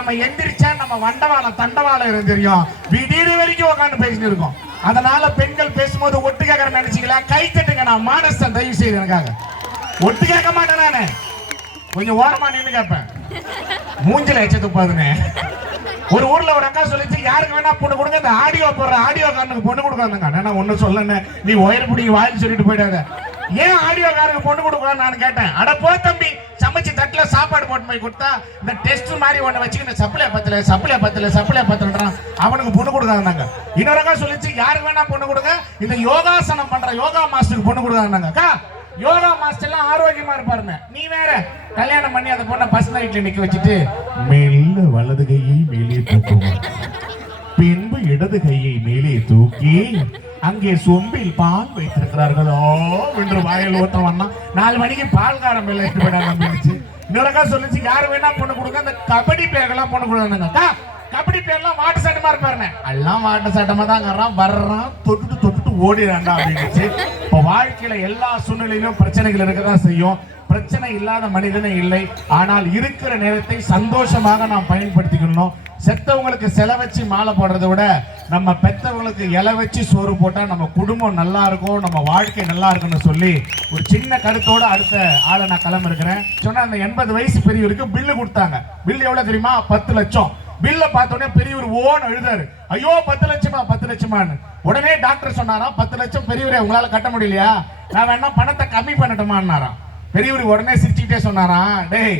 நம்ம எந்திரிச்சா நம்ம வண்டவாளம் தண்டவாளம் தெரியும், விடிய வரைக்கும் உட்காந்து பேசிட்டு இருக்கோம். அதனால பெண்கள் பேசும்போது ஒட்டு கேட்கற நினைச்சீங்களா? கை தட்டுங்க. நான் மானஸ்தன், தயவு செய்து எனக்காக. ஒட்டு கேட்க மாட்டேன் நானு, கொஞ்சம் ஓரமா நின்று கேட்பேன். மூஞ்சில எச்ச துப்பாதுன்னு ஒரு ஊர்ல ஒரு அக்கா சொல்லிச்சு, யாருக்கு வேணா பொண்ணு கொடுங்க, இந்த ஆடியோ போடுற ஆடியோ காரனுக்கு பொண்ணு கொடுக்காதுங்க. நான் ஒண்ணு சொல்லன்னு, நீ ஒயர் பிடிங்க வாயில் சொல்லிட்டு போயிடாத. ஏன் ஆடியோக்காரருக்கு பொண்ணு கொடுக்கலாம் நான் கேட்டேன். அட போ தம்பி, சமைச்சு தட்டுல சாப்பாடு போட்டு போய் கொடுத்தா இந்த டெஸ்ட் மாதிரி ஒண்ணு வச்சுக்கிட்டு சப்ளை பத்தல அவனுக்கு பொண்ணு கொடுக்காதாங்க. இன்னொரு அக்கா சொல்லிச்சு, யாருக்கு வேணா பொண்ணு கொடுங்க, இந்த யோகாசனம் பண்ற யோகா மாஸ்டருக்கு பொண்ணு கொடுக்காதாங்க. அக்கா, யோகா மாஸ்டர் எல்லாம் ஆரோக்கியமா இருப்பாருங்க, நீ வேற கல்யாணம் பண்ணி அந்த பொண்ணை பஸ் நைட்ல நிக்க வச்சுட்டு மெல்ல வலது கையை மேலே தூக்குவார், பின்பு இடது கையை மேலே தூக்கி அங்கே சொம்பில் பால் வைத்திருக்கிறார்களோ என்று வாயில் ஓட்டவன்னா 4 மணிக்கு பால்காரம் இல்லை போயிடாச்சு. இன்னொருக்கா சொல்லிச்சு, யாரு வேணா பொண்ணு கொடுங்க, அந்த கபடி பேரெல்லாம் பொண்ணு கொடுங்க. கபடி பேர்லாம் வாட்டு சட்டமா இருப்பாருன்னு, எல்லாம் வாட்டு சட்டமா தான் வர்றான், தொட்டுட்டு ஓடிடாண்டா அப்படின்னு. இப்போ வாழ்க்கையில எல்லா சூழ்நிலையிலும் பிரச்சனைகள் இருக்கதான் செய்யும். பிரச்சனை இல்லாத மனிதனே இல்லை. ஆனால் இருக்கிற நேரத்தை சந்தோஷமாக நாம் பயன்படுத்திக்கணும். செத்தவங்களுக்கு செல வச்சு மாலை போடுறதை விட நம்ம பெத்தவங்களுக்கு இலை வச்சு சோறு போட்டா நம்ம குடும்பம் நல்லா இருக்கும், நம்ம வாழ்க்கை நல்லா இருக்கும்னு சொல்லி ஒரு சின்ன கருத்தோட அடுத்த ஆளை நான் கிளம்பிருக்கிறேன். சொன்னா அந்த 80 வயசு பெரியவருக்கு பில்லு கொடுத்தாங்க. பில் எவ்வளவு தெரியுமா? 10 லட்சம். பில்ல பார்த்தோன்னே பெரியவர் ஓன் எழுதாரு, ஐயோ 10 லட்சமான்னு. உடனே டாக்டர் சொன்னாராம், 10 லட்சம் பெரியவரே உங்களால கட்ட முடியலையா, நான் வேணா பணத்தை கம்மி பண்ணட்டுமான்னாராம். பெரியவர் உடனே சிரிச்சுக்கிட்டே சொன்னாராம், டேய்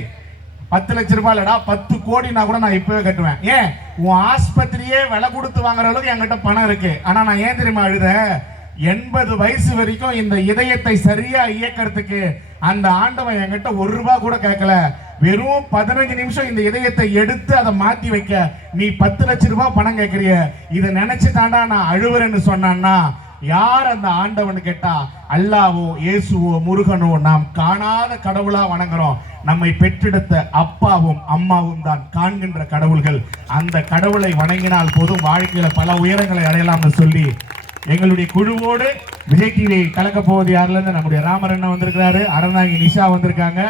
10 லட்சம் ரூபாய் இல்லடா, 10 கோடினா கூட நான் இப்பவே கட்டுவேன். ஏன், உன் ஆஸ்பத்திரியே விலை கொடுத்து வாங்குற அளவுக்கு என்கிட்ட பணம் இருக்கு. ஆனா நான் ஏன் தெரியுமா அழுத, 80 வயசு வரைக்கும் இந்த இதயத்தை சரியா இயக்கிறதுக்கு அந்த ஆண்டவன் என்கிட்ட 1 ரூபாய் கூட கேட்கல. வெறும் 15 நிமிஷம் இந்த இதயத்தை எடுத்து அதை மாத்தி வைக்க நீ 10 லட்சம் ரூபாய் பணம் கேட்கறிய, இதை நினைச்சு தாண்டா நான் அழுவுறேன்னு சொன்னான்னா, யார் அந்த ஆண்டவன் கேட்டா, அல்லாவோ இயேசுவோ முருகனோ நாம் காணாத கடவுளா வணங்குறோம். நம்மை பெற்றெடுத்த அப்பாவும் அம்மாவும் தான் காண்கின்ற கடவுள்கள். அந்த கடவுளை வணங்கினால் போதும், வாழ்க்கையில பல உயரங்களை அடையலாம்னு சொல்லி எங்களுடைய குழுவோடு விஜய் டிவி கலக்க போவது யாருல இருந்து நம்முடைய ராமரண்ணா வந்திருக்கிறாரு, அறந்தாங்கி நிஷா வந்திருக்காங்க.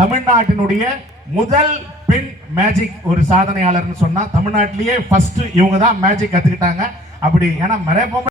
தமிழ்நாட்டினுடைய முதல் பெண் மேஜிக் ஒரு சாதனையாளர்னு சொன்னா தமிழ்நாட்டிலேயே ஃபர்ஸ்ட் இவங்க தான் மேஜிக் கத்துக்கிட்டாங்க. அப்படி ஏன்னா